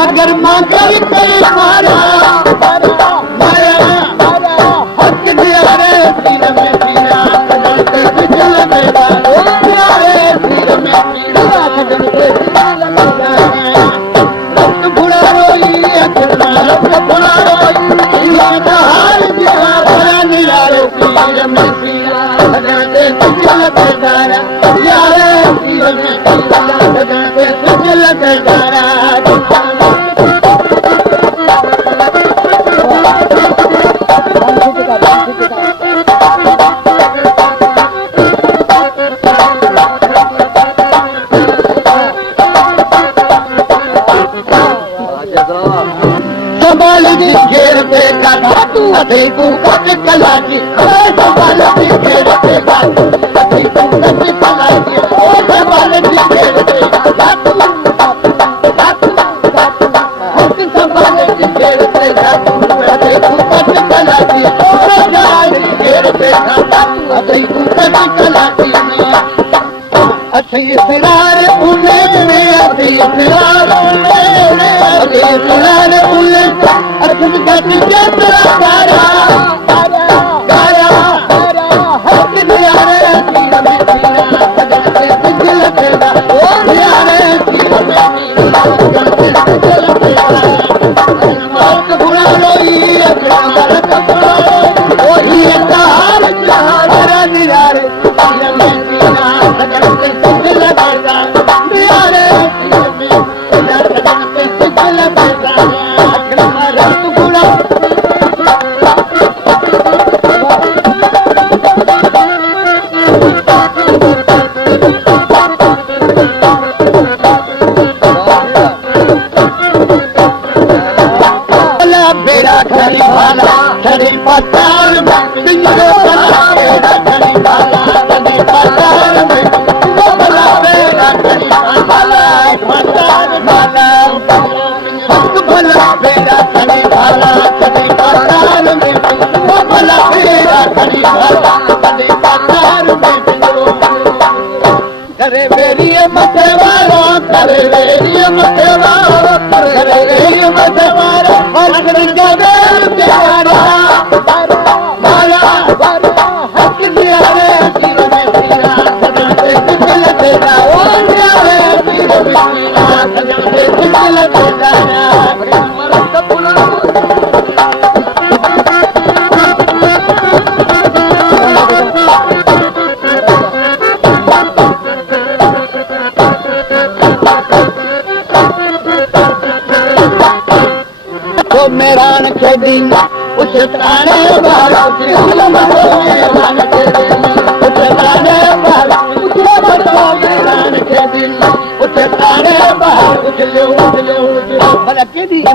मगर मगर मारा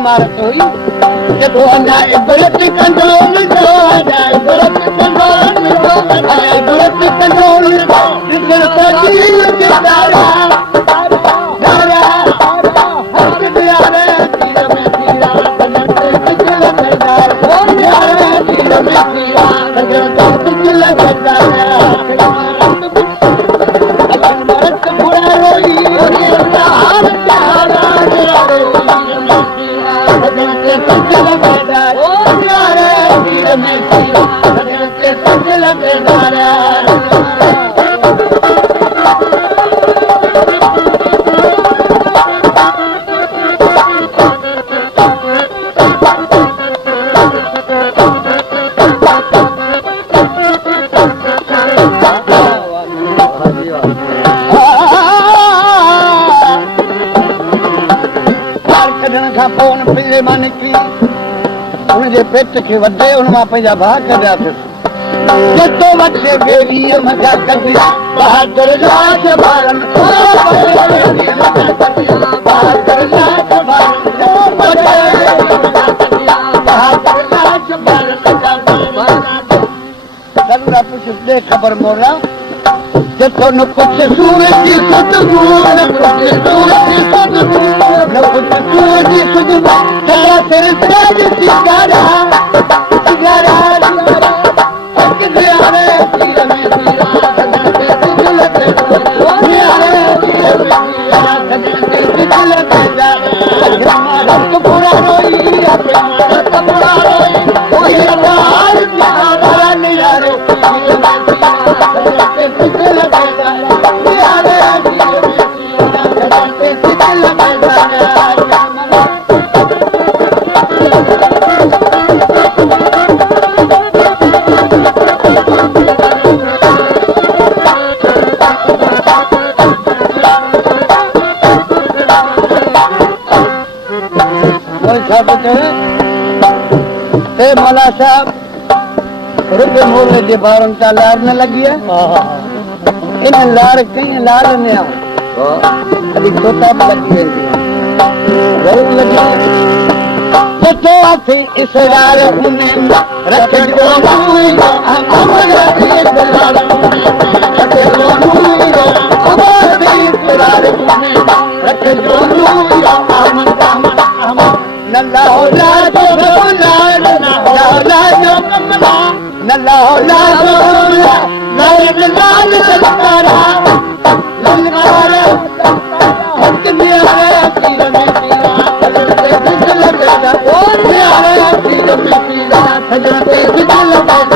इमारत हुई जब अञा इबरत कंदोल जो अञा इबरत कंदोल इबरत कंदोल ॾिसण तजील जे तारा तारा हथ प्यारे तीर में तीरा तन ते दिल में दार ओ प्यारे तीर में तीरा तन ते दिल में दार कढण खां पोइ हुन पिंजरे मां निकिरी हुनजे पेट खे वधे हुन मां पंहिंजा भाउ कढिया जेतो वठे बेरीअ मथां कढी बहादुर लाश ॿारनि पुछे ख़बर मोरा जेतो न कुझु सूरज जी सतगुरु न कुझु सूरज जी सतगुरु न कुझु सूरज जी सतगुरु तेरा तेरे तेज सितारा सितारा किथे आरे तीर में तीरा दिल के नियारे तीर में तीरा दिल के जा हमारा तो पूरा रोई हमारा तो पूरा रोई कोई यार प्यारा नियारे दिल में दिल के जा नियारे दिल में मला साहब रुपये मोले जे बारन का लार न लगी है इन लार कहीं लार ने आओ अभी छोटा लगी है जरूर लगी तो आते इस लार ने रख जो मुई अमर रखे लार रख जो मुई अमर लार ने रख जो मुई अमन अमन नल्ला हो ला जो लार नल्ला हो ला लाल लाल ललकारा ललकारा हक नियारे तीर में तीरा दिल लगा ओ नियारे तीर में तीरा सजना ते दिल लगा